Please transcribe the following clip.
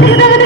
பார்த்துக்கிட்டு